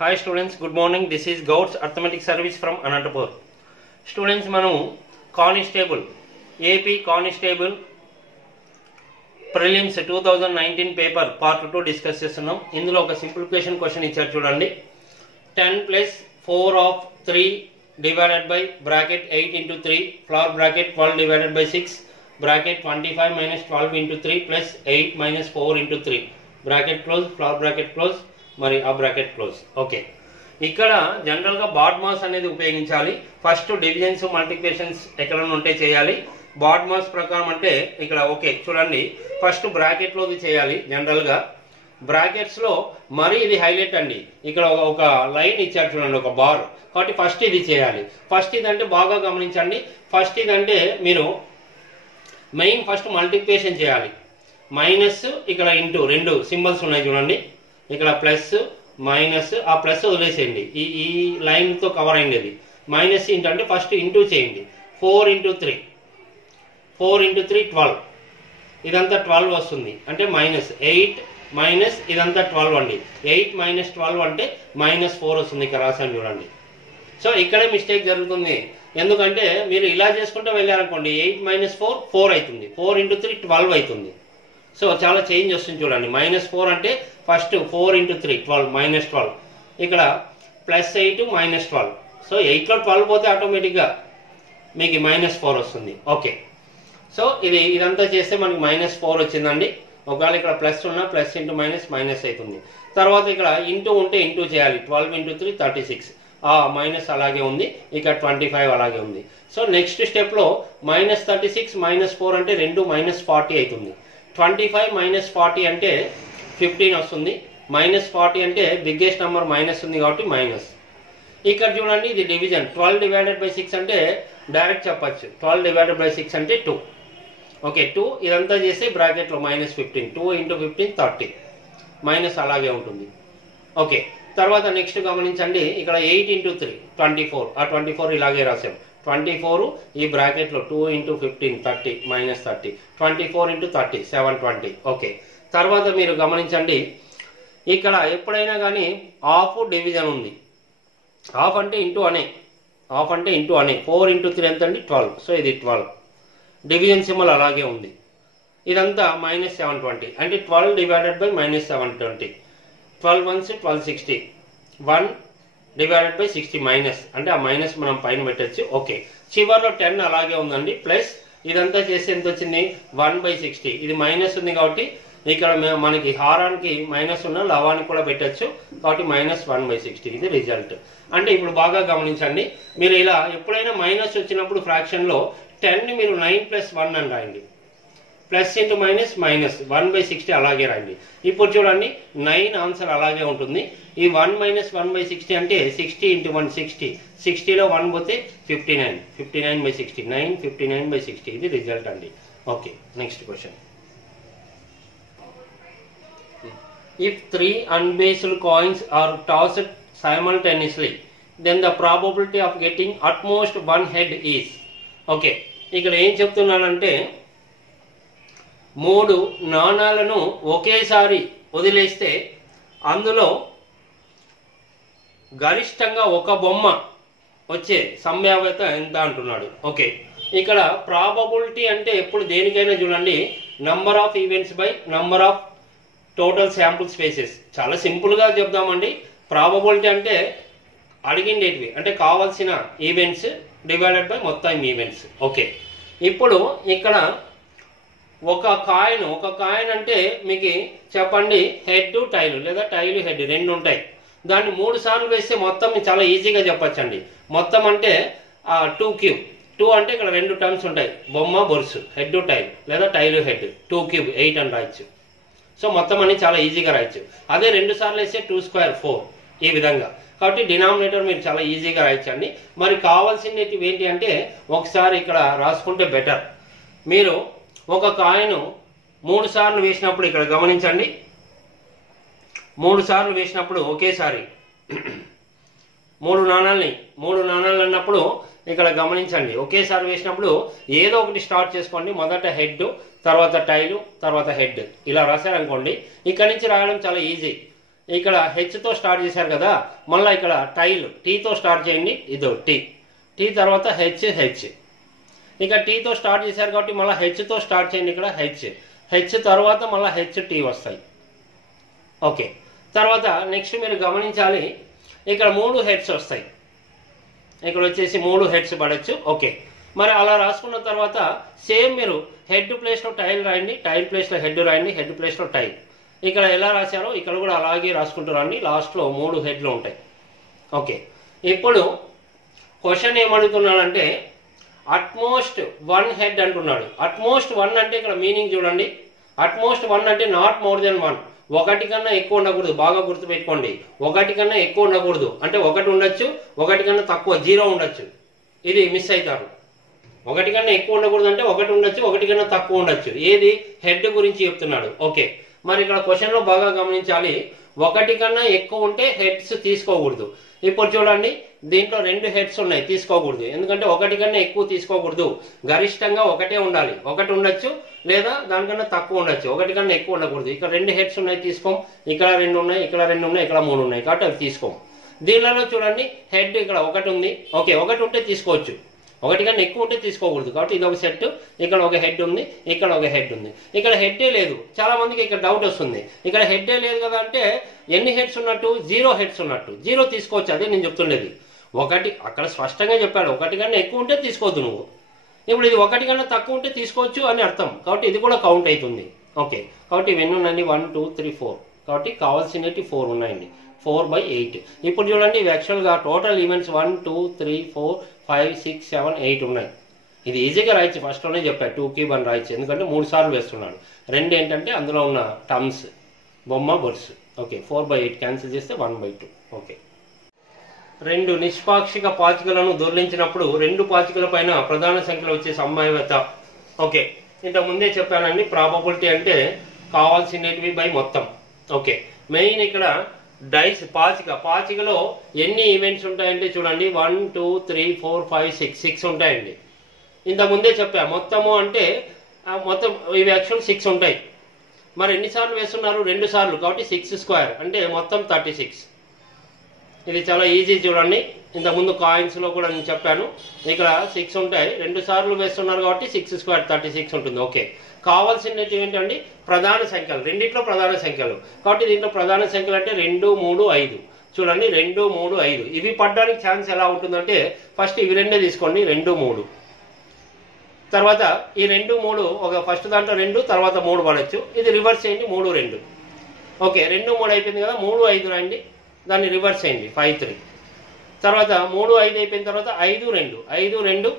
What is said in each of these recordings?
Hi students, good morning. This is Gouts Arithmetic Service from Anantapur. Students, manu Constable AP Constable Prelims 2019 paper part 2 discuss చేస్తున్నాం. ఇందులో ఒక simplification question ఇచ్చారు చూడండి. 10 plus 4 of 3 divided by bracket 8 into 3 floor bracket 12 divided by 6 bracket 25 minus 12 into 3 plus 8 minus 4 into 3 bracket close floor bracket close మరి ఆ bracket close. Okay, ఇక్కడ జనరల్గా bad mass అనేది ఉపయోగించాలి. ఫస్ట్ డివిజన్స్ మల్టిప్లికేషన్స్ ఎక్కడైనా ఉంటే చేయాలి. బాడ్ మాస్ ప్రకారం అంటే ఇక్కడ ఓకే చూడండి, ఫస్ట్ బ్రాకెట్లోది చేయాలి. జనరల్గా బ్రాకెట్స్లో మరి ఇది హైలైట్ అండి. ఇక్కడ ఒక లైన్ ఇచ్చారు చూడండి, ఒక బార్. కాబట్టి ఫస్ట్ ఇది చేయాలి. ఫస్ట్ ఇదంటే బాగా గమనించండి. ఫస్ట్ ఇదంటే మీరు మెయిన్ ఫస్ట్ మల్టిప్లికేషన్ చేయాలి. మైనస్ ఇక్కడ ఇంటూ రెండు సింబల్స్ ఉన్నాయి చూడండి, ఇక్కడ ప్లస్ మైనస్, ఆ ప్లస్ వదిలేసేయండి. ఈ లైన్తో కవర్ అయింది. అది మైనస్ ఇంటూ అంటే ఫస్ట్ ఇంటూ చేయండి. 4 into 3 12, ఇదంతా 12 వస్తుంది అంటే మైనస్ 8 మైనస్ ఇదంతా 12 అండి. 8 minus 12 అంటే -4 వస్తుంది. ఇక్కడ రాసాను చూడండి. సో ఇక్కడే మిస్టేక్ జరుగుతుంది. ఎందుకంటే మీరు ఇలా చేసుకుంటూ వెళ్ళారనుకోండి, 8 minus 4 4 అవుతుంది. 4 into 3 12 అవుతుంది. సో చాలా చేంజ్ వస్తుంది చూడండి. -4 అంటే ఫస్ట్ 4 into 3 12 -12, ఇక్కడ +8 -12. సో 8లో 12 పోతే ఆటోమేటిక్గా మీకు -4 వస్తుంది. ఓకే, సో ఇదంతా చేస్తే మనకి -4 వచ్చిందండి. ఒకవేళ ఇక్కడ ప్లస్ ఉన్నా ప్లస్ ఇంటూ మైనస్ అవుతుంది. తర్వాత ఇక్కడ ఇంటూ ఉంటే ఇంటూ చేయాలి. 12 into 3 36, మైనస్ అలాగే ఉంది. ఇక్కడ 25 అలాగే ఉంది. సో నెక్స్ట్ స్టెప్లో -36 -4 అంటే రెండు -40 అవుతుంది. 25 minus 40 అంటే 15 వస్తుంది. -40 అంటే బిగ్గెస్ట్ నెంబర్ మైనస్ ఉంది కాబట్టి మైనస్. ఇక్కడ చూడండి, ఇది డివిజన్. 12 divided by 6 అంటే డైరెక్ట్ చెప్పచ్చు. 12 divided by 6 అంటే 2. ఓకే, 2 ఇదంతా చేస్తే బ్రాకెట్లో -15, 2 into 15 30, మైనస్ అలాగే ఉంటుంది. ఓకే, తర్వాత నెక్స్ట్ గమనించండి, ఇక్కడ 8 into 3 24, ఆ 24 ఇలాగే రాసాం. 24 ఈ బ్రాకెట్లో 2 into 15 30 -30, 24 into 30 720. ఓకే, తర్వాత మీరు గమనించండి, ఇక్కడ ఎప్పుడైనా కానీ హాఫ్ డివిజన్ ఉంది. హాఫ్ అంటే ఇంటూ అనే, 4 into 3 ఎంత అండి 12. సో ఇది 12, డివిజన్ సింబల్ అలాగే ఉంది. ఇదంతా -720 అంటే 12 divided by -720. 12 ones 1260, 1 divided by 60 minus అంటే ఆ మైనస్ మనం పైన పెట్టచ్చు. ఓకే, చివర్లో 10 అలాగే ఉందండి. ప్లస్ ఇదంతా చేసి ఎంత వచ్చింది 1/60. ఇది మైనస్ ఉంది కాబట్టి ఇక్కడ మనకి హారానికి మైనస్ ఉన్న లవానికి కూడా పెట్టచ్చు కాబట్టి -1/60 ఇది రిజల్ట్. అంటే ఇప్పుడు బాగా గమనించండి, మీరు ఇలా ఎప్పుడైనా మైనస్ వచ్చినప్పుడు ఫ్రాక్షన్లో 10ని మీరు 9+1 అని రాయండి. ప్లస్ ఇంటూ మైనస్ 1/60 అలాగే రాయండి. ఇప్పుడు చూడండి 9 ఆన్సర్ అలాగే ఉంటుంది. ఈ 1 - 1/60 అంటే 60 into 1 60, 60లో 1 పోతే 59, 59/60, 9 59/60 ఇది రిజల్ట్ అండి. Okay, next question. If 3 unbased coins are tossed simultaneously, then the probability of getting at most one head is. Okay, ఇక్కడ ఏం చెప్తున్నానంటే 3 నాణాలను ఒకేసారి వదిలేస్తే అందులో గరిష్టంగా ఒక బొమ్మ వచ్చే సంభావ్యత ఎంత అంటున్నాడు. ఓకే, ఇక్కడ ప్రాబబిలిటీ అంటే ఎప్పుడు దేనికైనా చూడండి, number of events by number of total sample spaces. చాలా సింపుల్గా చెప్దామండి. ప్రాబబిలిటీ అంటే అడిగిండేటివి అంటే కావాల్సిన ఈవెంట్స్ డివైడెడ్ బై మొత్తం ఈవెంట్స్. ఓకే, ఇప్పుడు ఇక్కడ ఒక కాయిన్ అంటే మీకు చెప్పండి హెడ్ టైలు లేదా టైలు హెడ్ రెండు ఉంటాయి. దాన్ని 3 సార్లు వేస్తే మొత్తం చాలా ఈజీగా చెప్పచ్చండి. మొత్తం అంటే 2 క్యూబ్. 2 అంటే ఇక్కడ 2 టర్మ్స్ ఉంటాయి, బొమ్మ బొరుసు, హెడ్ టైల్ లేదా టైలు హెడ్. 2 క్యూబ్ 8 అని రాయొచ్చు. సో మొత్తం అని చాలా ఈజీగా రాయొచ్చు. అదే 2 సార్లు వేస్తే 2 స్క్వేర్ 4 ఈ విధంగా. కాబట్టి డినామినేటర్ మీరు చాలా ఈజీగా రాయొచ్చండి. మరి కావాల్సినవి ఏంటి అంటే ఒకసారి ఇక్కడ రాసుకుంటే బెటర్. మీరు ఒక కాయిన్ 3 సార్లు వేసినప్పుడు ఇక్కడ గమనించండి, 3 సార్లు వేసినప్పుడు ఒకేసారి 3 నాణాలు అన్నప్పుడు ఇక్కడ గమనించండి, ఒకేసారి వేసినప్పుడు ఏదో ఒకటి స్టార్ట్ చేసుకోండి. మొదట హెడ్, తర్వాత టైలు, తర్వాత హెడ్ ఇలా రాశారనుకోండి. ఇక్కడ నుంచి రాయడం చాలా ఈజీ. ఇక్కడ హెచ్తో స్టార్ట్ చేశారు కదా, మళ్ళీ ఇక్కడ టైల్ టీతో స్టార్ట్ చేయండి. ఇదో టీ తర్వాత హెచ్. ఇక టీతో స్టార్ట్ చేశారు కాబట్టి మళ్ళీ హెచ్తో స్టార్ట్ చేయండి. ఇక్కడ హెచ్ తర్వాత మళ్ళీ టీ వస్తాయి. ఓకే, తర్వాత నెక్స్ట్ మీరు గమనించాలి, ఇక్కడ 3 హెడ్స్ వస్తాయి. ఇక్కడ వచ్చేసి 3 హెడ్స్ పడవచ్చు. ఓకే, మరి అలా రాసుకున్న తర్వాత సేమ్ మీరు హెడ్ ప్లేస్లో టైల్ రాయండి, టైల్ ప్లేస్లో హెడ్ రాయండి, హెడ్ ప్లేస్లో టైల్. ఇక్కడ ఎలా రాశారో ఇక్కడ కూడా అలాగే రాసుకుంటూ రండి. లాస్ట్లో 3 హెడ్లు ఉంటాయి. ఓకే, ఇప్పుడు క్వశ్చన్ ఏమడుగుతున్నాడంటే అట్మోస్ట్ 1 హెడ్ అంటున్నాడు. అట్మోస్ట్ 1 అంటే ఇక్కడ మీనింగ్ చూడండి. అట్మోస్ట్ 1 అంటే నాట్ మోర్ దెన్ 1, ఒకటి కన్నా ఎక్కువ ఉండకూడదు. బాగా గుర్తుపెట్టుకోండి, ఒకటి కన్నా ఎక్కువ ఉండకూడదు. అంటే 1 ఉండొచ్చు, 1 కన్నా తక్కువ 0 ఉండొచ్చు. ఇది మిస్ అవుతారు. 1 కన్నా ఎక్కువ ఉండకూడదు అంటే 1 ఉండొచ్చు, 1 కన్నా తక్కువ ఉండొచ్చు. ఏది హెడ్ గురించి చెప్తున్నాడు. ఓకే, మరి ఇక్కడ క్వశ్చన్లో బాగా గమనించాలి, 1 కన్నా ఎక్కువ ఉంటే హెడ్స్ తీసుకోకూడదు. ఇప్పుడు చూడండి, దీంట్లో 2 హెడ్స్ ఉన్నాయి, తీసుకోకూడదు. ఎందుకంటే 1 కన్నా ఎక్కువ తీసుకోకూడదు. గరిష్టంగా 1 ఉండాలి. 1 ఉండొచ్చు లేదా దానికన్నా తక్కువ ఉండొచ్చు, 1 కన్నా ఎక్కువ ఉండకూడదు. ఇక్కడ 2 హెడ్స్ ఉన్నాయి, తీసుకోం. ఇక్కడ 2 ఉన్నాయి, ఇక్కడ 2 ఉన్నాయి, ఇక్కడ 3 ఉన్నాయి, కాబట్టి అవి తీసుకోం. దీనిలో చూడండి, హెడ్ ఇక్కడ 1 ఉంది. ఓకే, 1 ఉంటే తీసుకోవచ్చు, 1 కన్నా ఎక్కువ ఉంటే తీసుకోకూడదు. కాబట్టి ఇది ఒక సెట్. ఇక్కడ ఒక హెడ్ ఉంది, ఇక్కడ ఒక హెడ్ ఉంది. ఇక్కడ హెడ్డే లేదు. చాలా మందికి ఇక్కడ డౌట్ వస్తుంది, ఇక్కడ హెడ్డే లేదు కదా అంటే ఎన్ని హెడ్స్ ఉన్నట్టు? 0 హెడ్స్ ఉన్నట్టు. 0 తీసుకోవచ్చు. అదే నేను చెప్తుండేది. 1 అక్కడ స్పష్టంగా చెప్పాడు, 1 కన్నా ఎక్కువ ఉంటే తీసుకోవద్దు నువ్వు. ఇప్పుడు ఇది 1 కన్నా తక్కువ ఉంటే తీసుకోవచ్చు అని అర్థం. కాబట్టి ఇది కూడా కౌంట్ అవుతుంది. ఓకే, కాబట్టి ఇవన్నీ ఉన్నాయండి 1 2 3 4. కాబట్టి కావాల్సినవి 4 ఉన్నాయండి, 4/8. ఇప్పుడు చూడండి, ఇవి యాక్చువల్గా టోటల్ ఈవెంట్స్ 1 2 3 4 5 6 7 8 ఉన్నాయి. ఇది ఈజీగా రాయొచ్చు. ఫస్ట్లోనే చెప్పాడు 2 1 రాయొచ్చు, ఎందుకంటే 3 సార్లు వేస్తున్నాడు. 2 ఏంటంటే అందులో ఉన్న టర్మ్స్, బొమ్మ బొర్స్. ఓకే, 4/8 క్యాన్సిల్ చేస్తే 1/2. ఓకే, 2 నిష్పాక్షిక పాచికలను దొర్లించినప్పుడు 2 పాచికల పైన ప్రధాన సంఖ్యలో వచ్చే సంభావ్యత. ఓకే, ఇంత ముందే చెప్పానండి, ప్రాబబిలిటీ అంటే కావాల్సినవి బై మొత్తం. ఓకే, మెయిన్ ఇక్కడ డైస్ పాచికలో ఎన్ని ఈవెంట్స్ ఉంటాయంటే చూడండి 1 2 3 4 5 6 ఉంటాయండి. ఇంత ముందే చెప్పా, మొత్తము అంటే మొత్తం ఇవి యాక్చువల్ 6 ఉంటాయి. మరి ఎన్నిసార్లు వేస్తున్నారు? 2 సార్లు, కాబట్టి 6² అంటే మొత్తం 36. ఇది చాలా ఈజీ చూడండి. ఇంతకుముందు కాయిన్స్లో కూడా నేను చెప్పాను, ఇక్కడ 6 ఉంటాయి, 2 సార్లు వేస్తున్నారు కాబట్టి 6² 36 ఉంటుంది. ఓకే, కావాల్సినవి ఏంటండి? ప్రధాన సంఖ్యలు. రెండిట్లో ప్రధాన సంఖ్యలు, కాబట్టి దీంట్లో ప్రధాన సంఖ్యలు అంటే 2 3 5. చూడండి, 2 3 5 ఇవి పడడానికి ఛాన్స్ ఎలా ఉంటుందంటే ఫస్ట్ ఇవి 2 తీసుకోండి, 2 3. తర్వాత ఈ 2 3 ఒక ఫస్ట్ దాంట్లో 2 తర్వాత 3 పడవచ్చు. ఇది రివర్స్ చేయండి, 3 2. ఓకే, 2 3 అయిపోయింది కదా, 3 5 రండి, దాన్ని రివర్స్ చేయండి 5 3. తర్వాత 3 5 అయిపోయిన తర్వాత 5 2 5 2,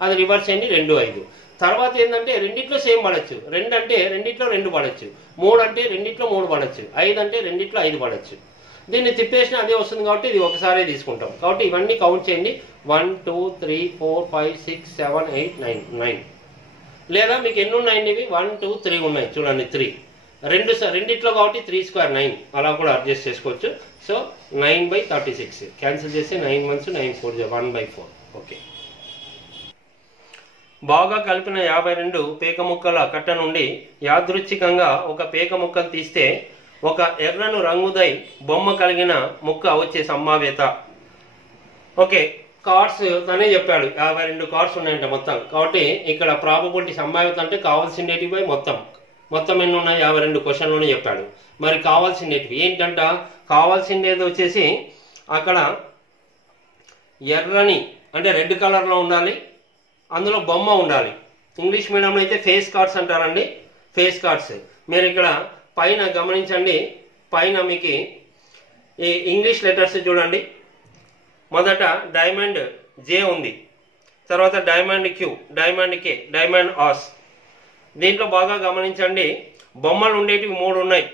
అది రివర్స్ చేయండి 2 5. తర్వాత ఏంటంటే రెండిట్లో సేమ్ పడచ్చు. 2 అంటే రెండిట్లో 2 పడచ్చు, 3 అంటే రెండిట్లో 3 పడచ్చు, 5 అంటే రెండిట్లో 5 పడచ్చు. దీన్ని తిప్పేసిన అదే వస్తుంది కాబట్టి ఇది ఒకసారే తీసుకుంటాం. కాబట్టి ఇవన్నీ కౌంట్ చేయండి, 1 2 3 4 5 6 7 8 9. లేదా మీకు ఎన్ని ఉన్నాయండి? ఇవి 1 2 3 ఉన్నాయి. చూడండి 3 రెండిట్లో కాబట్టి 3² 9, అలా కూడా అడ్జస్ట్ చేసుకోవచ్చు. సో 9/36 క్యాన్సిల్ చేస్తే 9 1 9 4 1/4. ఓకే, బాగా కలిపిన 52 పేక ముక్కల కట్ట నుండి యాదృచ్ఛికంగా ఒక పేక ముక్కను తీస్తే ఒక ఎర్రను రంగుదై బొమ్మ కలిగిన ముక్క వచ్చే సంభావ్యత. ఓకే, కార్డ్స్ తనే చెప్పాడు, 52 కార్డ్స్ ఉన్నాయంట మొత్తం. కాబట్టి ఇక్కడ ప్రాబబిలిటీ సంభావ్యత అంటే కావాల్సినవి బై మొత్తం ఎన్ని ఉన్నాయి? 52 క్వశ్చన్లోనే చెప్పాడు. మరి కావాల్సినవి ఏంటంట? కావాల్సిందేది వచ్చేసి అక్కడ ఎర్రని అంటే రెడ్ కలర్లో ఉండాలి, అందులో బొమ్మ ఉండాలి. ఇంగ్లీష్ మీడియంలో అయితే ఫేస్ కార్డ్స్ అంటారండి, ఫేస్ కార్డ్స్. మీరు ఇక్కడ పైన గమనించండి, పైన మీకు ఈ ఇంగ్లీష్ లెటర్స్ చూడండి. మొదట డైమండ్ జే ఉంది, తర్వాత డైమండ్ క్యూ, డైమండ్ కే, డైమండ్ ఆస్. దీంట్లో బాగా గమనించండి, బొమ్మలు ఉండేటివి 3 ఉన్నాయి.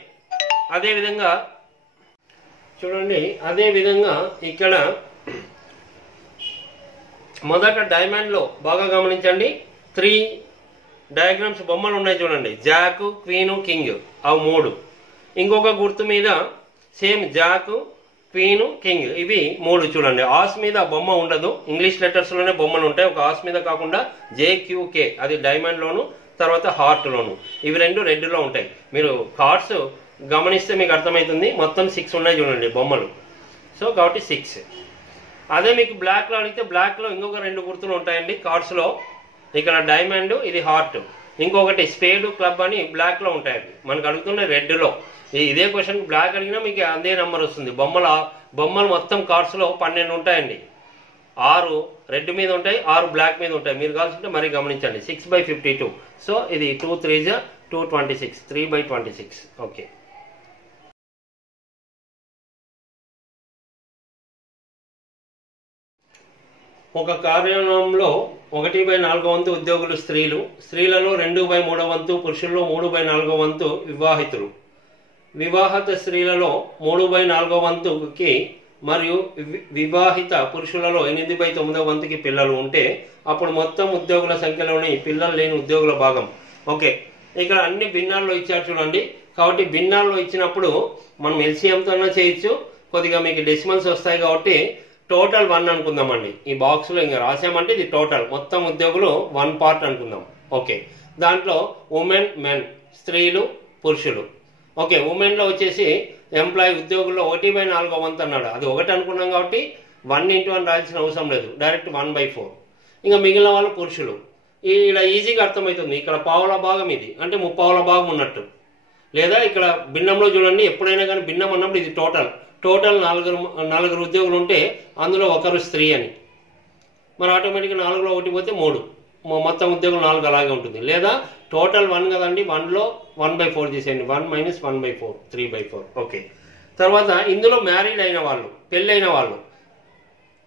అదేవిధంగా చూడండి, అదేవిధంగా ఇక్కడ మొదట డైమండ్లో బాగా గమనించండి 3 డయాగ్రామ్స్ బొమ్మలు ఉన్నాయి చూడండి, జాక్ క్వీను కింగ్, అవి 3. ఇంకొక గుర్తు మీద సేమ్ జాక్ క్వీను కింగ్, ఇవి 3 చూడండి. ఆస్ మీద బొమ్మ ఉండదు, ఇంగ్లీష్ లెటర్స్లోనే బొమ్మలు ఉంటాయి. ఒక ఆస్ మీద కాకుండా JQK, అది డైమండ్లోను తర్వాత హార్ట్లోను, ఇవి 2 రెడ్లో ఉంటాయి. మీరు కార్డ్స్ గమనిస్తే మీకు అర్థమవుతుంది. మొత్తం 6 ఉన్నాయి చూడండి బొమ్మలు. సో కాబట్టి 6. అదే మీకు బ్లాక్లో అడిగితే బ్లాక్లో ఇంకొక 2 గుర్తులు ఉంటాయండి కార్డ్స్లో. ఇక్కడ డైమండ్, ఇది హార్ట్, ఇంకొకటి స్పేడ్, క్లబ్ అని బ్లాక్లో ఉంటాయి. మనకు అడుగుతున్న రెడ్లో. ఇదే క్వశ్చన్ బ్లాక్ అడిగినా మీకు అదే నెంబర్ వస్తుంది. బొమ్మలు మొత్తం కార్డ్స్లో 12 ఉంటాయండి. 6 రెడ్ మీద ఉంటాయి, 6 బ్లాక్ మీద ఉంటాయి. మీరు కావాల్సింటే మరీ గమనించండి. 6/52. సో ఇది 2 3 226, 3/26. ఓకే. ఒక కార్యాలయంలో 1/4 వంతు ఉద్యోగులు స్త్రీలలో 2/3 వంతు, పురుషుల్లో 3/4 వంతు వివాహితులు. వివాహిత స్త్రీలలో 3/4 వంతుకి మరియు వివాహిత పురుషులలో 8/9 వంతుకి పిల్లలు ఉంటే అప్పుడు మొత్తం ఉద్యోగుల సంఖ్యలోని పిల్లలు లేని ఉద్యోగుల భాగం. ఓకే, ఇక్కడ అన్ని భిన్నాల్లో ఇచ్చారు చూడండి. కాబట్టి భిన్నాల్లో ఇచ్చినప్పుడు మనం ఎల్సిఎంతో చేయొచ్చు. కొద్దిగా మీకు డెసిమల్స్ వస్తాయి కాబట్టి టోటల్ 1 అనుకుందామండి. ఈ బాక్స్లో ఇంకా రాసామంటే ఇది టోటల్ మొత్తం ఉద్యోగులు 1 పార్ట్ అనుకుందాం. ఓకే, దాంట్లో ఉమెన్, మెన్, స్త్రీలు, పురుషులు. ఓకే, ఉమెన్లో వచ్చేసి ఎంప్లాయీ ఉద్యోగుల్లో 1/4 వంతు అన్నాడు. అది 1 అనుకున్నాం కాబట్టి 1 × 1 రాయాల్సిన అవసరం లేదు, డైరెక్ట్ 1/4. ఇంకా మిగిలిన వాళ్ళు పురుషులు. ఇలా ఈజీగా అర్థమవుతుంది. ఇక్కడ పావుల భాగం ఇది అంటే 3/4 భాగం ఉన్నట్టు. లేదా ఇక్కడ భిన్నంలో చూడండి, ఎప్పుడైనా కానీ భిన్నం అన్నప్పుడు ఇది టోటల్ 4 ఉద్యోగులు ఉంటే అందులో 1 స్త్రీ అని. మరి ఆటోమేటిక్గా 4లో 1 పోతే 3, మొత్తం ఉద్యోగులు 4 అలాగే ఉంటుంది. లేదా టోటల్ 1 కదండి, 1లో 1/4 తీసేయండి. 1 - 1/4, 3/4. ఓకే, తర్వాత ఇందులో మ్యారీడ్ అయిన వాళ్ళు,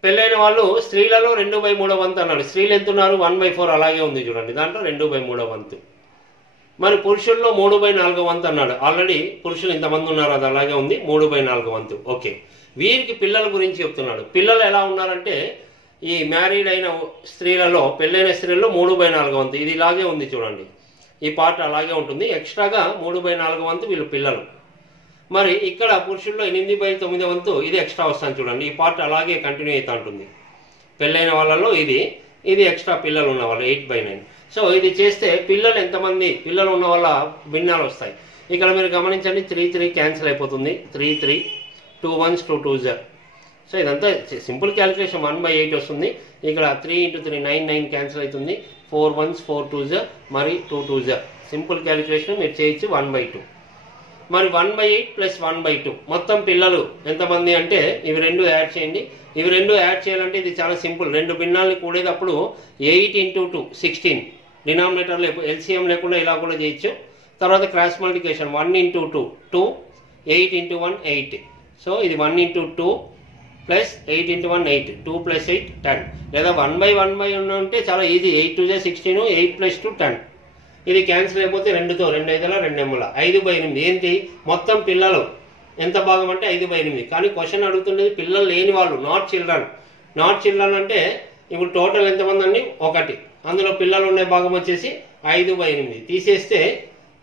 పెళ్ళైన వాళ్ళు స్త్రీలలో 2/3 వంతు అన్నాడు. స్త్రీలు ఎంత ఉన్నారు? 1/4 అలాగే ఉంది చూడండి, దాంట్లో 2/3 వంతు. మరి పురుషుల్లో 3/4 వంతు అన్నాడు. ఆల్రెడీ పురుషులు ఇంతమంది ఉన్నారు, అది అలాగే ఉంది, 3/4 వంతు. ఓకే, వీరికి పిల్లల గురించి చెప్తున్నాడు. పిల్లలు ఎలా ఉన్నారంటే ఈ మ్యారీడ్ అయిన స్త్రీలలో, పెళ్ళైన స్త్రీలలో 3/4 వంతు ఇది ఇలాగే ఉంది చూడండి. ఈ పార్ట్ అలాగే ఉంటుంది. ఎక్స్ట్రాగా 3/4 వంతు వీళ్ళు పిల్లలు. మరి ఇక్కడ పురుషుల్లో 8/9 వంతు ఇది ఎక్స్ట్రా వస్తాను చూడండి. ఈ పార్ట్ అలాగే కంటిన్యూ అవుతూ ఉంటుంది. పెళ్ళైన వాళ్ళలో ఇది ఎక్స్ట్రా పిల్లలు ఉన్న వాళ్ళు 8/9. సో ఇది చేస్తే పిల్లలు ఎంతమంది పిల్లలు ఉన్న వాళ్ళ భిన్నాలు వస్తాయి. ఇక్కడ మీరు గమనించండి, 3 3 క్యాన్సిల్ అయిపోతుంది. 3 3, 2 1s 2 2s. సో ఇదంతా సింపుల్ క్యాలిక్యులేషన్. 1/8 వస్తుంది. ఇక్కడ 3 × 3 9 9 క్యాన్సిల్ అవుతుంది. 4 1s 4 2s మరి 2 2s. సింపుల్ క్యాలిక్యులేషన్ మీరు చేయొచ్చు. 1/2. మరి 1/8 + 1/2 మొత్తం పిల్లలు ఎంతమంది అంటే ఇవి 2 యాడ్ చేయండి. ఇవి 2 యాడ్ చేయాలంటే ఇది చాలా సింపుల్. 2 భిన్నాలని కూడేటప్పుడు 8 × 2 16 డినామినేటర్లో ఎల్సిఎం లేకుండా ఇలా కూడా చేయొచ్చు. తర్వాత క్రాస్ మల్టిప్లికేషన్ 1 × 2 2, 8 × 1 8. సో ఇది 1 × 2 + 8 × 1 8, 2 + 8 10. లేదా 1/1 ఉంటే చాలా ఈజీ. 8 2 16, 8 + 2 10. ఇది క్యాన్సిల్ అయిపోతే 2తో 2 5ల 2 ఎమ్ముల 5/8. ఏంటి మొత్తం పిల్లలు ఎంత భాగం అంటే 5/8. కానీ క్వశ్చన్ అడుగుతున్నది పిల్లలు లేని వాళ్ళు, నాట్ చిల్డ్రన్ అంటే ఇప్పుడు టోటల్ ఎంతమంది అండి? 1. అందులో పిల్లలు ఉండే భాగం వచ్చేసి 5/8. తీసేస్తే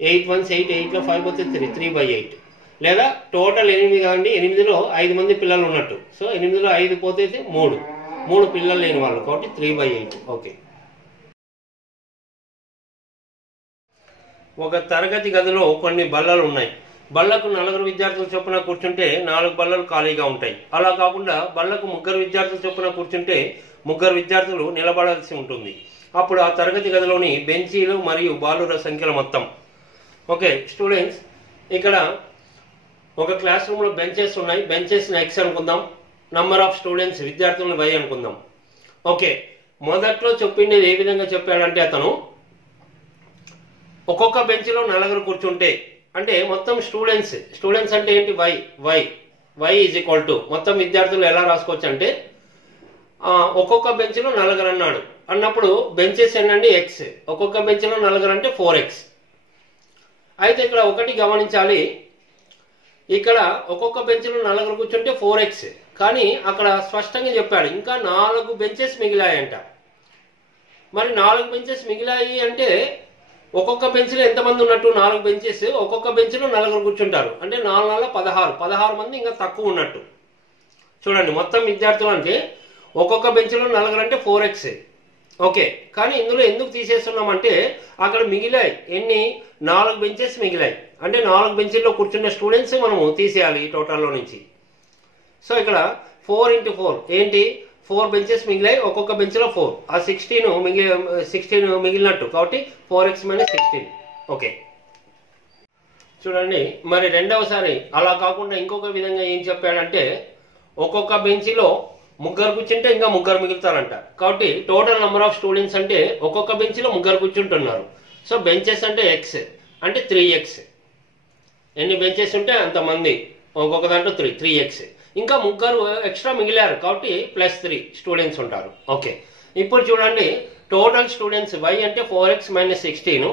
8 1s 8, 8లో 5 పోతే 3/8. లేదా టోటల్ 8 కాదండి, 8లో 5 మంది పిల్లలు ఉన్నట్టు. సో 8లో 5 పోతే 3 పిల్లలు లేని వాళ్ళు కాబట్టి 3/8. ఓకే, ఒక తరగతి గదిలో కొన్ని బల్లలు ఉన్నాయి. బల్లకు 4 విద్యార్థులు చొప్పున కూర్చుంటే 4 బల్లలు ఖాళీగా ఉంటాయి. అలా కాకుండా బల్లకు 3 విద్యార్థులు చొప్పున కూర్చుంటే 3 విద్యార్థులు నిలబడాల్సి ఉంటుంది. అప్పుడు ఆ తరగతి గదిలోని బెంచీలు మరియు బాలుర సంఖ్యల మొత్తం. ఓకే స్టూడెంట్స్, ఇక్కడ ఒక క్లాస్ రూమ్లో బెంచెస్ ఉన్నాయి. బెంచెస్ని X అనుకుందాం. నంబర్ ఆఫ్ స్టూడెంట్స్ విద్యార్థులను Y అనుకుందాం. ఓకే, మొదట్లో చెప్పిండేది ఏ విధంగా చెప్పాడంటే అతను ఒక్కొక్క బెంచ్లో 4 కూర్చుంటే అంటే మొత్తం స్టూడెంట్స్ అంటే ఏంటి? y = మొత్తం విద్యార్థులు ఎలా రాసుకోవచ్చు అంటే ఒక్కొక్క బెంచ్లో 4 అన్నప్పుడు బెంచెస్ ఎన్నండి? X. ఒక్కొక్క బెంచ్లో 4 అంటే 4x. అయితే ఇక్కడ ఒకటి గమనించాలి, ఇక్కడ ఒక్కొక్క బెంచ్లో 4 కూర్చుంటే 4x, కానీ అక్కడ స్పష్టంగా చెప్పాడు ఇంకా 4 బెంచెస్ మిగిలాయంట. మరి 4 బెంచెస్ మిగిలాయి అంటే ఒక్కొక్క బెంచ్లో ఎంతమంది ఉన్నట్టు? 4 బెంచెస్, ఒక్కొక్క బెంచ్లో 4 కూర్చుంటారు అంటే 4 4 16 మంది ఇంకా తక్కువ ఉన్నట్టు. చూడండి మొత్తం విద్యార్థులు అంటే ఒక్కొక్క బెంచ్లో 4 అంటే 4x. ఓకే, కానీ ఇందులో ఎందుకు తీసేస్తున్నామంటే అక్కడ మిగిలాయి ఎన్ని 4 బెంచెస్ మిగిలాయి. అంటే 4 బెంచీల్లో కూర్చున్న స్టూడెంట్స్ మనము తీసేయాలి ఈ టోటల్లో నుంచి. సో ఇక్కడ 4 × 4 ఏంటి, 4 బెంచెస్ మిగిలాయి, ఒక్కొక్క బెంచ్ లో 4, ఆ 16 మిగిలినట్టు, కాబట్టి 4x - 16. ఓకే, చూడండి. మరి రెండవసారి అలా కాకుండా ఇంకొక విధంగా ఏం చెప్పాడంటే ఒక్కొక్క బెంచ్లో 3 కూర్చుంటే ఇంకా 3 మిగులుతారంట. కాబట్టి టోటల్ నెంబర్ ఆఫ్ స్టూడెంట్స్ అంటే ఒక్కొక్క బెంచ్లో 3 కూర్చుంటున్నారు. సో బెంచెస్ అంటే x అంటే 3x, ఎన్ని బెంచెస్ ఉంటే అంతమంది, ఒక్కొక్క దాంట్లో 3x, ఇంకా 3 ఎక్స్ట్రా మిగిలారు కాబట్టి +3 స్టూడెంట్స్ ఉంటారు. ఓకే, ఇప్పుడు చూడండి టోటల్ స్టూడెంట్స్ y అంటే 4x - 16.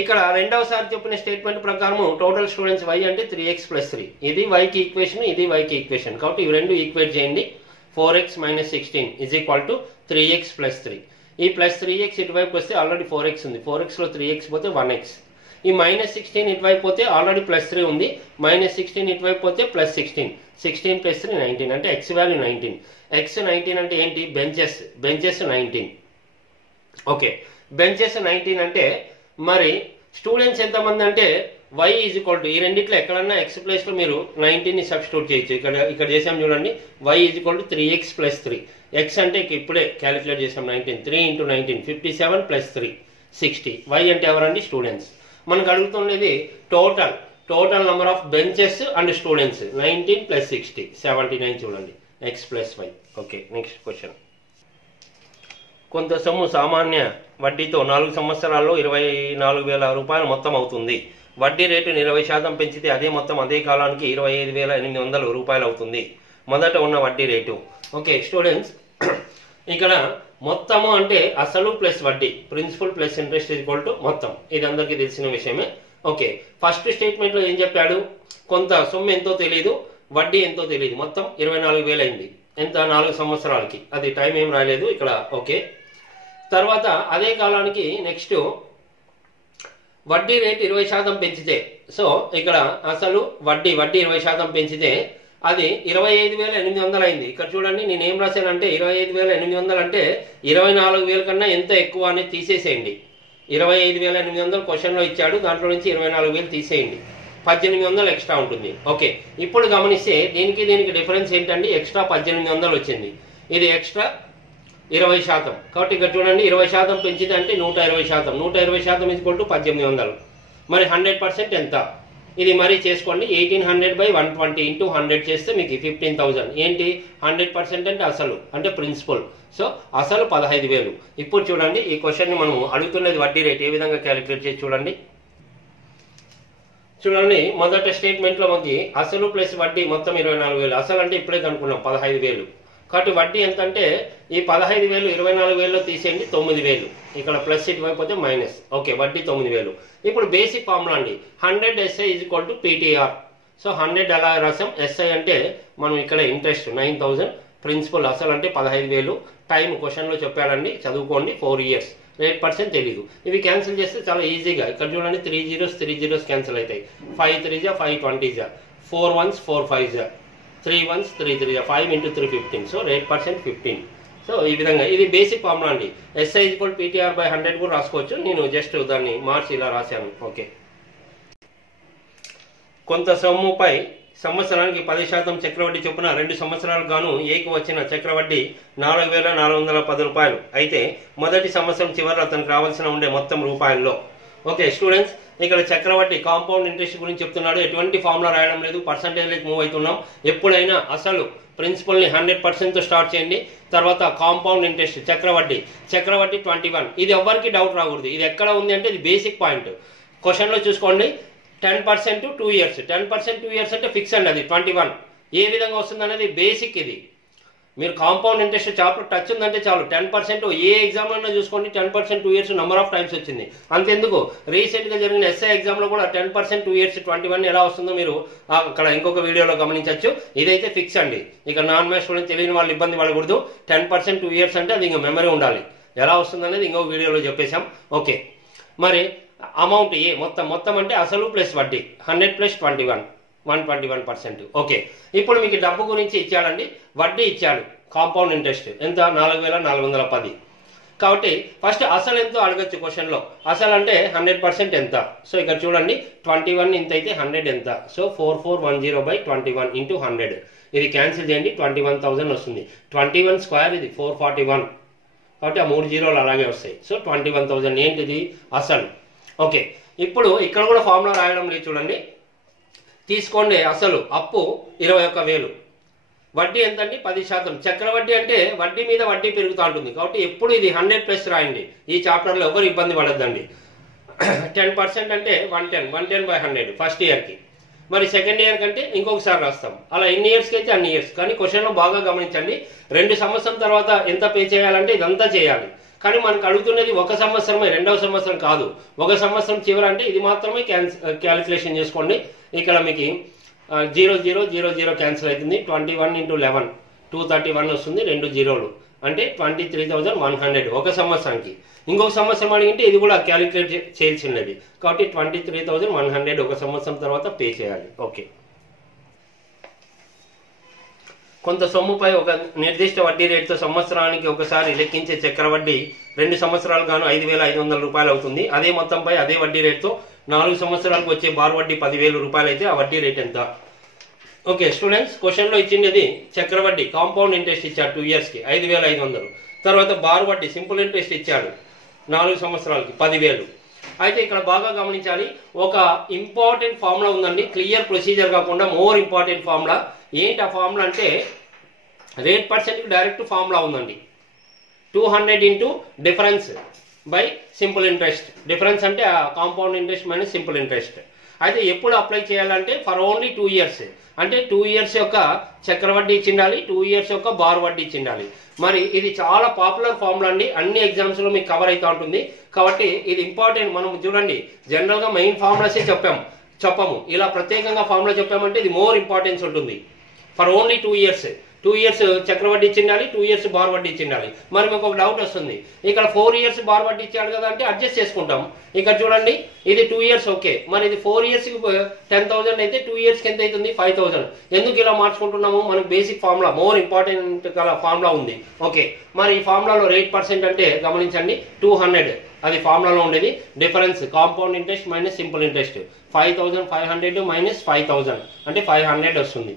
ఇక్కడ రెండవసారి చెప్పిన స్టేట్మెంట్ ప్రకారం టోటల్ స్టూడెంట్స్ y అంటే 3x + 3. ఇది y కి ఈక్వేషన్, ఇది y కి ఈక్వేషన్, కాబట్టి ఇవి రెండు ఈక్వేట్ చేయండి. 4x - 16 = 3x + 3. ఈ +3x ఇటువైపు వస్తే ఆల్రెడీ 4x ఉంది, 4x లో 3x పోతే 1x. ఈ -16 ఇటువైపు పోతే ఆల్రెడీ +3 ఉంది, -16 ఇటువైపు పోతే +16, 16 + 3 19, అంటే x వాల్యూ 19. x 19 అంటే ఏంటి, బెంచెస్ 19. ఓకే, బెంచెస్ 19 అంటే మరి స్టూడెంట్స్ ఎంతమంది అంటే y = ఈ రెండిట్లో ఎక్కడన్నా x ప్లేస్ లో మీరు 19 ని సబ్స్టిట్యూట్ చేయొచ్చు. ఇక్కడ చేసాం చూడండి, y = 3x + 3. x అంటే ఇప్పుడే క్యాలిక్యులేట్ చేసాం 19, 3 × 19 57 + 3 60. y అంటే ఎవరండి, స్టూడెంట్స్. మనకు అడుగుతున్నది total number of benches and students 19 + 60 79. చూడండి x + y. Okay, next question. కొంత సొమ్ము సామాన్య వడ్డీతో 4 సంవత్సరాల్లో 24,000 రూపాయలు మొత్తం అవుతుంది. వడ్డీ రేటు 20% పెంచితే అదే మొత్తం అదే కాలానికి 25,800 రూపాయలు అవుతుంది. మొదట ఉన్న వడ్డీ రేటు. ఓకే స్టూడెంట్స్, ఇక్కడ మొత్తము అంటే అసలు ప్లస్ వడ్డీ, ప్రిన్సిపల్ ప్లస్ ఇంట్రెస్ట్ మొత్తం, ఇది అందరికీ తెలిసిన విషయమే. ఓకే, ఫస్ట్ స్టేట్మెంట్ లో ఏం చెప్పాడు, కొంత సొమ్ము ఎంతో తెలియదు, వడ్డీ ఎంతో తెలియదు, మొత్తం 24,000 అయింది. ఎంత, 4 సంవత్సరాలకి, అది టైం ఏం రాలేదు ఇక్కడ. ఓకే, తర్వాత అదే కాలానికి నెక్స్ట్ వడ్డీ రేట్ 20% పెంచితే, సో ఇక్కడ అసలు వడ్డీ 20% పెంచితే అది 25,800 అయింది. ఇక్కడ చూడండి నేను ఏం రాశానంటే 25,800 అంటే 24,000 కన్నా ఎంత ఎక్కువ అనేది తీసేసేయండి. 25,800 క్వశ్చన్ లో ఇచ్చాడు, దాంట్లో నుంచి 24,000 తీసేయండి, 1800 ఎక్స్ట్రా ఉంటుంది. ఓకే, ఇప్పుడు గమనిస్తే దీనికి డిఫరెన్స్ ఏంటండి, ఎక్స్ట్రా 1800 వచ్చింది, ఇది ఎక్స్ట్రా 20%. కాబట్టి ఇక్కడ చూడండి 20% పెంచితే అంటే 120%, 120% = 1800. మరి 100% ఎంత, ఇది మరీ చేసుకోండి. 1800/120 × 100 చేస్తే మీకు 15,000. ఏంటి 100% అంటే అసలు, అంటే ప్రిన్సిపల్. సో అసలు 15,000. ఇప్పుడు చూడండి ఈ క్వశ్చన్ ని మనం అడుగుతున్నది వడ్డీ రేట్ ఏ విధంగా క్యాలిక్యులేట్ చేసి చూడండి. మొదట స్టేట్మెంట్ లో మనకి అసలు ప్లస్ వడ్డీ మొత్తం 24,000. అసలు అంటే ఇప్పుడే కనుక్కున్నాం 15,000. కాబట్టి వడ్డీ ఎంత అంటే ఈ 15,000 24,000లో తీసేయండి 9,000. ఇక్కడ ప్లస్ ఇటువైపు పోతే మైనస్. ఓకే, వడ్డీ 9,000. ఇప్పుడు బేసిక్ ఫార్ములా అండి, 100 SI = PTR. సో 100 ఎలా రాసాం, SI అంటే మనం ఇక్కడ ఇంట్రెస్ట్ 9,000, ప్రిన్సిపల్ అసలు అంటే 15,000, టైం క్వశ్చన్ లో చెప్పాడండి, చదువుకోండి 4 years. రేట్ పర్సెంట్ తెలీదు. ఇవి క్యాన్సిల్ చేస్తే చాలా ఈజీగా, ఇక్కడ చూడండి 3 zeros క్యాన్సిల్ అవుతాయి, 5 3 5 20, 4 1s 4 5, 3 1s 3 3, 5 × 3 15. So rate percent 15. So ఈ విధంగా ఇది బేసిక్ ఫార్ములా అండి. SI = PTR/100 కూడా రాసుకోవచ్చు, నేను జస్ట్ దాన్ని మార్చి ఇలా రాశాను. ఓకే, కొంత సొమ్ముపై సంవత్సరానికి 10% చక్రవడ్డీ చొప్పున 2 సంవత్సరాలకు గాను ఏకి వచ్చిన చక్రవడ్డీ 4,410 రూపాయలు అయితే మొదటి సంవత్సరం చివరిలో అతనికి రావాల్సిన ఉండే మొత్తం రూపాయల్లో. ఓకే స్టూడెంట్స్, ఇక్కడ చక్రవడ్డీ కాంపౌండ్ ఇంట్రెస్ట్ గురించి చెప్తున్నాడు. ఎటువంటి ఫార్ములా రాయడం లేదు, పర్సంటేజ్లోకి మూవ్ అవుతున్నాం. ఎప్పుడైనా అసలు ప్రిన్సిపల్ ని 100% తో స్టార్ట్ చేయండి. తర్వాత కాంపౌండ్ ఇంట్రెస్ట్ చక్రవడ్డీ 21. ఇది ఎవరికి డౌట్ రాకూడదు, ఇది ఎక్కడ ఉంది అంటే ఇది బేసిక్ పాయింట్. క్వశ్చన్ లో చూసుకోండి, 10% 2 years, 10% 2 years అంటే ఫిక్స్ అండి, అది 21. ఏ విధంగా వస్తుంది అనేది బేసిక్. ఇది మీరు కాంపౌండ్ ఇంట్రెస్ట్ చాప్టర్ టచ్ ఉందంటే చాలు, 10% ఏ ఎగ్జామ్ లో చూసుకోండి, 10% 2 years నెంబర్ ఆఫ్ టైమ్స్ వచ్చింది. అంతెందుకు రీసెంట్ గా జరిగిన SI ఎగ్జామ్ లో కూడా 10% 2 years 21 ఎలా వస్తుందో మీరు అక్కడ ఇంకొక వీడియోలో గమనించవచ్చు. ఇదైతే ఫిక్స్ అండి. ఇక నాన్ మ్యాథ్స్ స్టూడెంట్ తెలియని వాళ్ళు ఇబ్బంది పడకూడదు. 10% 2 years అంటే అది ఇంకా మెమరీ ఉండాలి. ఎలా వస్తుంది అనేది ఇంకొక వీడియోలో చెప్పేశాం. ఓకే, మరి అమౌంట్ ఏ మొత్తం అంటే అసలు ప్లస్ వడ్డీ 100 + 21, 121%. ఓకే, ఇప్పుడు మీకు డబ్బు గురించి ఇచ్చాడండి, వడ్డీ ఇచ్చాడు, కాంపౌండ్ ఇంట్రెస్ట్ ఎంత 4,410. కాబట్టి ఫస్ట్ అసలు ఎంతో అడగచ్చు క్వశ్చన్లో. అసలు అంటే 100% ఎంత? సో ఇక్కడ చూడండి 21 ఇంత అయితే 100 ఎంత? So 4410/21 into 100. ఇది క్యాన్సిల్ చేయండి, 21,000 వస్తుంది. 21 స్క్వేర్ ఇది 441, కాబట్టి ఆ 3 జీరోలు అలాగే వస్తాయి. సో 21,000 ఏంటిది? అసలు. ఓకే, ఇప్పుడు ఇక్కడ కూడా ఫార్ములా రాయడం లేదు చూడండి. తీసుకోండి అసలు, అప్పు 21,000, వడ్డీ ఎంతండి? 10%. చక్రవడ్డీ అంటే వడ్డీ మీద వడ్డీ పెరుగుతూ ఉంటుంది, కాబట్టి ఎప్పుడు ఇది 100+ రాయండి. ఈ చాప్టర్లో ఎవరు ఇబ్బంది పడద్దండి. 10% అంటే 110/100 ఫస్ట్ ఇయర్కి. మరి సెకండ్ ఇయర్ కంటే ఇంకొకసారి రాస్తాం. అలా ఎన్ని ఇయర్స్కి అయితే అన్ని ఇయర్స్. కానీ క్వశ్చన్లో బాగా గమనించండి, 2 సంవత్సరం తర్వాత ఎంత పే చేయాలంటే ఇదంతా చేయాలి. కానీ మనకు అడుగుతున్నది 1 సంవత్సరమే, 2వ సంవత్సరం కాదు. 1 సంవత్సరం చివర అంటే ఇది మాత్రమే క్యాలిక్యులేషన్ చేసుకోండి. ఇక్కడ మీకు 0 0 0 0 క్యాన్సిల్ అవుతుంది. 21 × 11 231 వస్తుంది, 2 జీరోలు అంటే 23,100 1 సంవత్సరానికి. ఇంకొక సంవత్సరం అడిగింటే ఇది కూడా క్యాలిక్యులేట్ చేయాల్సినది, కాబట్టి 23,100 1 సంవత్సరం తర్వాత పే చేయాలి. ఓకే, కొంత సొమ్ముపై ఒక నిర్దిష్ట వడ్డీ రేటుతో సంవత్సరానికి ఒకసారి లెక్కించే చక్రవడ్డీ 2 సంవత్సరాలు గాను 5,500 రూపాయలు అవుతుంది. అదే మొత్తంపై అదే వడ్డీ రేటుతో 4 సంవత్సరాలకు వచ్చే బార్ వడ్డీ 10,000 రూపాయలు అయితే ఆ వడ్డీ రేట్ ఎంత? ఓకే స్టూడెంట్స్, క్వశ్చన్లో ఇచ్చింది చక్రవడ్డీ కాంపౌండ్ ఇంట్రెస్ట్ ఇచ్చాడు 2 ఇయర్స్కి 5,500. తర్వాత బార్ వడ్డీ సింపుల్ ఇంట్రెస్ట్ ఇచ్చాడు 4 సంవత్సరాలకి 10,000. అయితే ఇక్కడ బాగా గమనించాలి, ఒక ఇంపార్టెంట్ ఫార్ములా ఉందండి. క్లియర్ ప్రొసీజర్ కాకుండా మోర్ ఇంపార్టెంట్ ఫార్ములా. ఏంటి ఆ ఫార్ములా అంటే రేట్ పర్సెంట్కి డైరెక్ట్ ఫార్ములా ఉందండి. 200 into difference by simple interest. Difference అంటే compound interest minus simple interest. అయితే ఎప్పుడు అప్లై చేయాలంటే ఫర్ ఓన్లీ 2 ఇయర్స్. అంటే 2 ఇయర్స్ యొక్క చక్రవడ్డీ ఇచ్చిండాలి, 2 ఇయర్స్ యొక్క బార్ వడ్డీ ఇచ్చిండాలి. మరి ఇది చాలా పాపులర్ ఫార్ములా అండి, అన్ని ఎగ్జామ్స్లో మీకు కవర్ అవుతూ ఉంటుంది. కాబట్టి ఇది ఇంపార్టెంట్. మనం చూడండి జనరల్గా మెయిన్ ఫార్ములాసే చెప్పము, ఇలా ప్రత్యేకంగా ఫార్ములా చెప్పామంటే ఇది మోర్ ఇంపార్టెన్స్ ఉంటుంది. ఫర్ ఓన్లీ 2 ఇయర్స్, 2 ఇయర్స్ చక్రవడ్డీ ఇచ్చిండాలి, 2 ఇయర్స్ బార్ వడ్డీ ఇచ్చిండాలి. మరి మీకు ఒక డౌట్ వస్తుంది, ఇక్కడ 4 ఇయర్స్ బార్ వడ్డీ ఇచ్చాడు కదా అంటే అడ్జస్ట్ చేసుకుంటాం. ఇక్కడ చూడండి ఇది 2 ఇయర్స్ ఓకే, మరి ఇది 4 ఇయర్స్కి 10,000 అయితే 2 ఇయర్స్కి ఎంత అవుతుంది? 5,000. ఎందుకు ఇలా మార్చుకుంటున్నాము? మనకు basic formula more important formula ఉంది. ఓకే, మరి ఈ ఫార్ములాలో రేట్ పర్సెంట్ అంటే గమనించండి 200, అది ఫార్ములాలో ఉండేది. Difference compound interest minus simple interest 5,500 minus 5,000 అంటే 500 వస్తుంది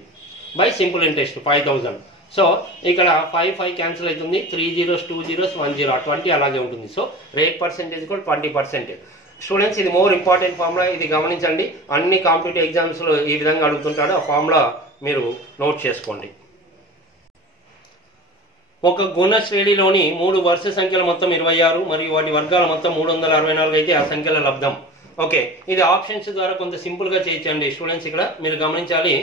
బై సింపుల్ ఇంట్రెస్ట్ 5,000. సో ఇక్కడ 5 క్యాన్సిల్ అవుతుంది, 3 zeros 2 zeros 1 0 20 అలాగే ఉంటుంది. సో రేట్ పర్సెంటేజ్ కూడా 20%. స్టూడెంట్స్ ఇది మోర్ ఇంపార్టెంట్ ఫార్ములా, ఇది గమనించండి. అన్ని కాంపిటేటివ్ ఎగ్జామ్స్లో ఈ విధంగా అడుగుతుంటాడు, ఆ ఫార్ములా మీరు నోట్ చేసుకోండి. ఒక గుణ శ్రేణిలోని 3 వరుస సంఖ్యల మొత్తం 26 మరియు వాటి వర్గాల మొత్తం 364 అయితే ఆ సంఖ్యల లబ్ధం. ఓకే, ఇది ఆప్షన్స్ ద్వారా కొంత సింపుల్గా చేయొచ్చండి. స్టూడెంట్స్ ఇక్కడ మీరు గమనించాలి,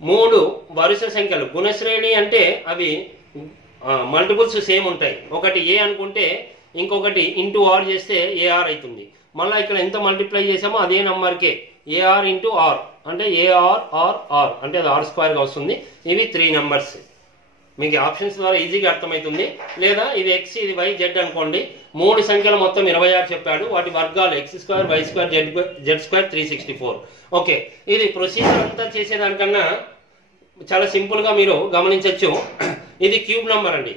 3 వరుస సంఖ్యలు గుణశ్రేణి అంటే అవి మల్టిపుల్స్ సేమ్ ఉంటాయి. ఒకటి ఏ అనుకుంటే ఇంకొకటి ఇంటూ ఆర్ చేస్తే ఏఆర్ అవుతుంది. మళ్ళీ ఇక్కడ ఎంత మల్టిప్లై చేసామో అదే నంబర్కే ఏఆర్ ఇంటూ ఆర్ అంటే ఏఆర్ ఆర్ ఆర్ అంటే అది R² వస్తుంది. ఇవి 3 నెంబర్స్. మీకు ఆప్షన్స్ ద్వారా ఈజీగా అర్థమవుతుంది. లేదా ఇది ఎక్స్ ఇది వై జెడ్ అనుకోండి, 3 సంఖ్యలు మొత్తం 26 చెప్పాడు, వాటి వర్గాలు x² y² z² 364. ఓకే, ఇది ప్రొసీజర్ అంతా చేసేదానికన్నా చాలా సింపుల్గా మీరు గమనించవచ్చు. ఇది క్యూబ్ నెంబర్ అండి.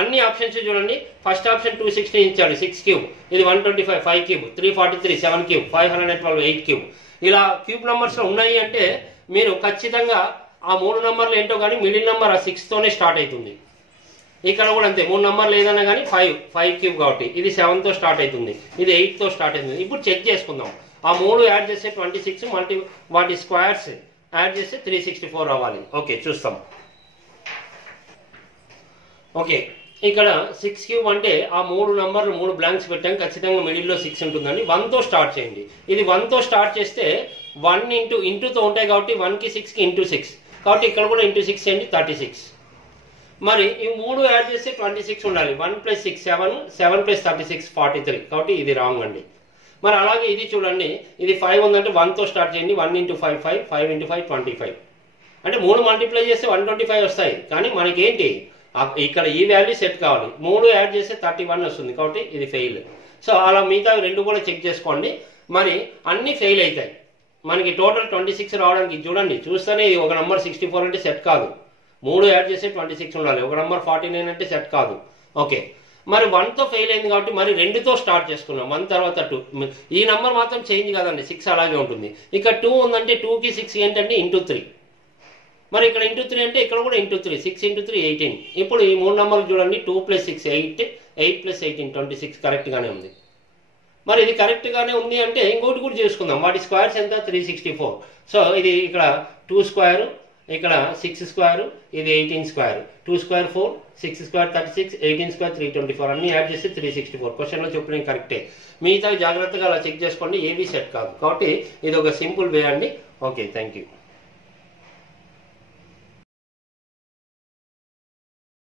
అన్ని ఆప్షన్స్ చూడండి, ఫస్ట్ ఆప్షన్ 216 ఇచ్చాడు 6 క్యూబ్, ఇది 125 5 క్యూబ్, 343 7 క్యూబ్, 512 8 క్యూబ్. ఇలా క్యూబ్ నెంబర్స్లో ఉన్నాయి అంటే మీరు ఖచ్చితంగా ఆ 3 నెంబర్లు ఏంటో కానీ మిడిల్ నెంబర్ ఆ 6తోనే స్టార్ట్ అవుతుంది. ఇక్కడ కూడా అంతే, 3 నెంబర్లు ఏదైనా కానీ 5 క్యూబ్ కాబట్టి ఇది 7తో స్టార్ట్ అవుతుంది, ఇది 8తో స్టార్ట్ అవుతుంది. ఇప్పుడు చెక్ చేసుకుందాం. ఆ 3 యాడ్ చేస్తే 26 వాటి స్క్వేర్స్ యాడ్ చేస్తే 364 అవ్వాలి. ఓకే చూస్తాం. ఓకే, ఇక్కడ 6 క్యూబ్ అంటే ఆ 3 నంబర్లు 3 బ్లాంక్స్ పెట్టాం, ఖచ్చితంగా మిడిల్లో 6 ఉంటుందండి. 1తో స్టార్ట్ చేయండి. ఇది 1తో స్టార్ట్ చేస్తే 1 ఇంటూతో ఉంటాయి కాబట్టి 1కి 6కి ఇంటూ 6 కాబట్టి ఇక్కడ కూడా ఇంటూ 6 చేయండి 36. మరి ఈ 3 యాడ్ చేస్తే 26 ఉండాలి. 1 + 6 7, 7 + 36 43 కాబట్టి ఇది రాంగ్ అండి. మరి అలాగే ఇది చూడండి, ఇది 5 ఉందంటే 1తో స్టార్ట్ చేయండి. 1 × 5 5, 5 × 5 25 అంటే 3 మల్టిప్లై చేస్తే 125 వస్తాయి. కానీ మనకేంటి ఇక్కడ ఈ వాల్యూ సెట్ కావాలి. 3 యాడ్ చేస్తే 31 వస్తుంది కాబట్టి ఇది ఫెయిల్. సో అలా మిగతా 2 కూడా చెక్ చేసుకోండి. మరి అన్ని ఫెయిల్ అవుతాయి. మనకి టోటల్ 26 రావడానికి చూడండి, చూస్తేనే ఒక నంబర్ 64 అంటే సెట్ కాదు. 3 యాడ్ చేస్తే 26 ఉండాలి. ఒక నంబర్ 49 అంటే సెట్ కాదు. ఓకే, మరి 1తో ఫెయిల్ అయింది కాబట్టి మరి 2తో స్టార్ట్ చేసుకున్నాం. 1 తర్వాత 2. ఈ నెంబర్ మాత్రం చేంజ్ కాదండి, 6 అలాగే ఉంటుంది. ఇక 2 ఉందంటే 2కి 6 ఏంటంటే ఇంటూ 3. మరి ఇక్కడ ఇంటూ 3 అంటే ఇక్కడ కూడా ఇంటూ 3. 6 ఇంటూ 3 18. ఇప్పుడు ఈ 3 నెంబర్లు చూడండి, 2 + 6 8, 8 + 18 26 కరెక్ట్గానే ఉంది. మరి ఇది కరెక్ట్గానే ఉంది అంటే ఇంకోటి కూడా చేసుకుందాం. వాటి స్క్వేర్స్ ఎంత? 364. సో ఇది ఇక్కడ 2 స్క్వేర్, ఇక్కడ 6 స్క్వేర్, ఇది 18 స్క్వేర్. 2 square 4, 6 square 36, 18 square 324. అన్ని యాడ్ చేస్తే 364. క్వశ్చన్లో చెప్పిన కరెక్టే. మిగతా జాగ్రత్తగా అలా చెక్ చేసుకోండి, ఏబీ సెట్ కాదు. కాబట్టి ఇది ఒక సింపుల్ వే అండి. Okay, thank you.